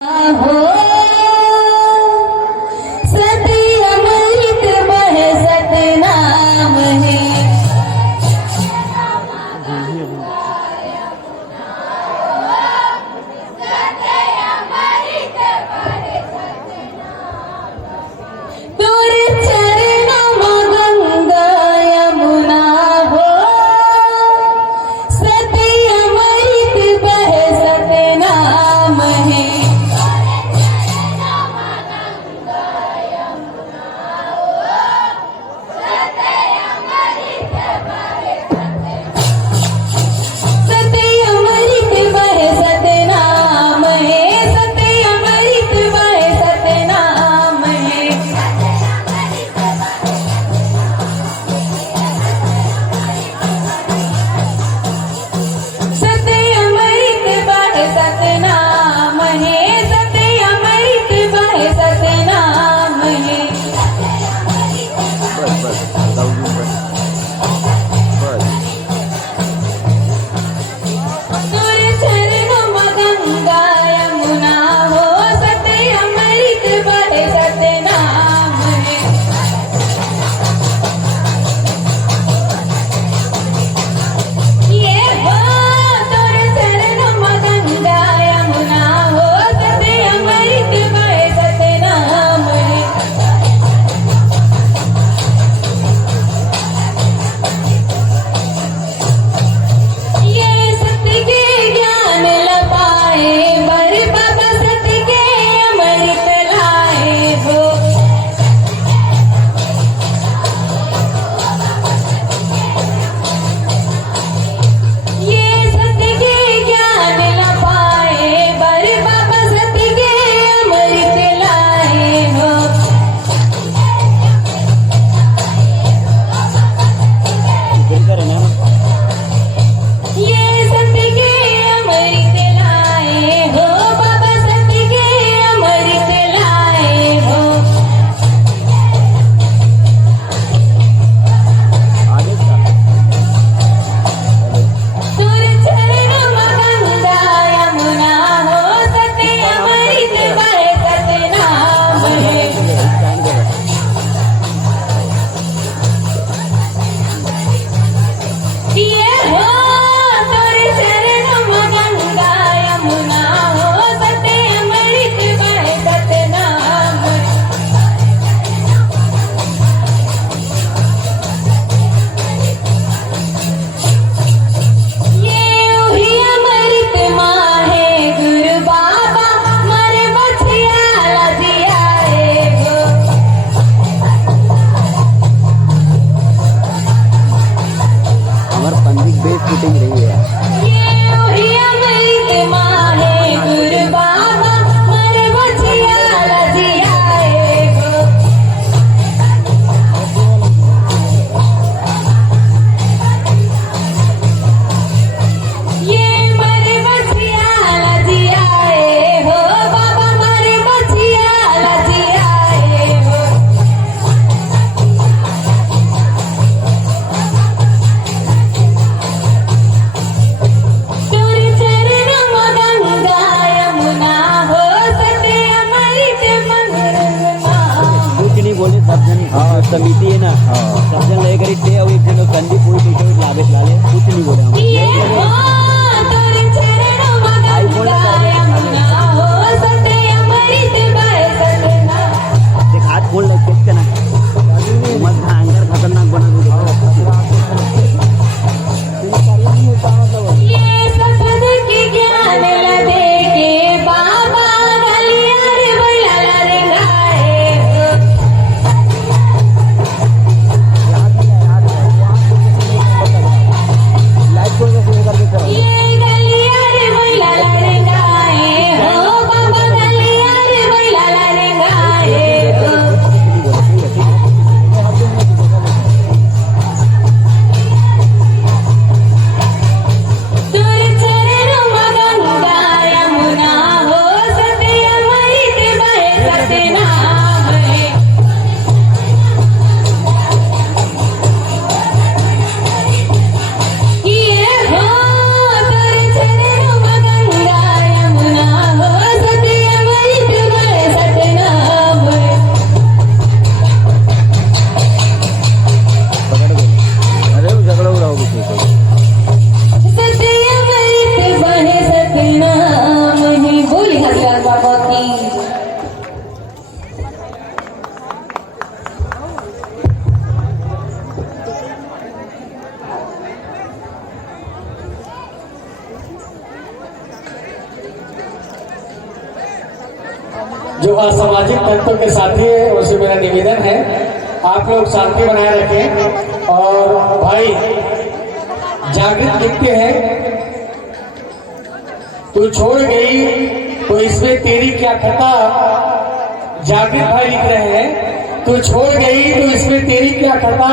हो सती अमृत बह सतनाम है। दूर चरणों गंगा यमुना हो सती अमृत बह सतनाम है। समिति है ना, सब जन लेकर इतने और एक जन कंदी पूरी पीछे लाभे लाले कुछ नहीं बोले आई बोला देख हाथ खोल लग के ना मत अंदर खतरनाक बना दो ये सपन की ज्ञान लदे के बाबा गलियार बयाला रे गाए लाइट को शुरू कर देते जो असामाजिक तत्व के साथी है उनसे मेरा निवेदन है आप लोग शांति बनाए रखें। और भाई जागृत लिखते हैं तू छोड़ गई तो इसमें तेरी क्या खता। जागृत भाई लिख रहे हैं तू छोड़ गई तो इसमें तेरी क्या खता।